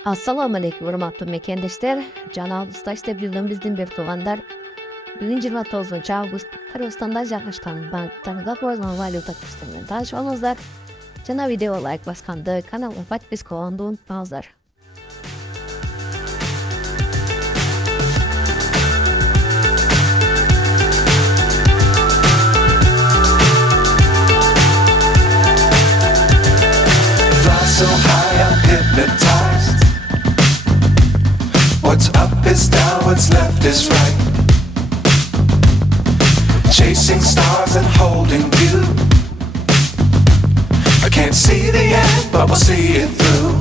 Assalamu alaikum урматтуу мекендештер. Жанагыбызда иштеп жүргөн биздин бир туугандар бүгүн 29 август Кыргызстанда жайгашкан банктарга коюлган валюта курсу менен таанышып алыңыздар. Жана видеого лайк басканды, каналга подписка болгонду унутпаңыздар. So high I'm hypnotized. What's up is down, what's left is right. Chasing stars and holding you. I can't see the end, but we'll see it through.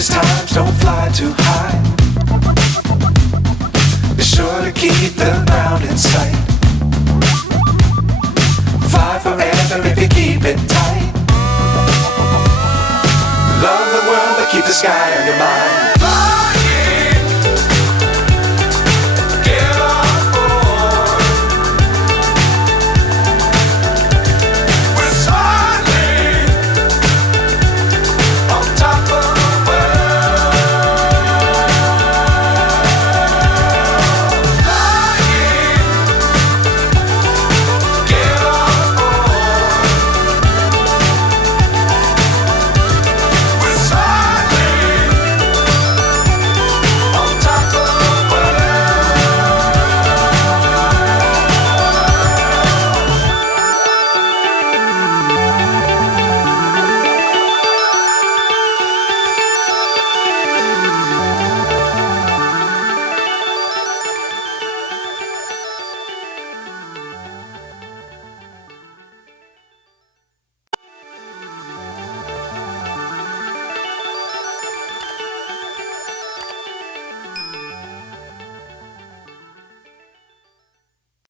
Times don't fly too high. Be sure to keep the ground in sight. Fly forever if you keep it tight. Love the world but keep the sky on your mind.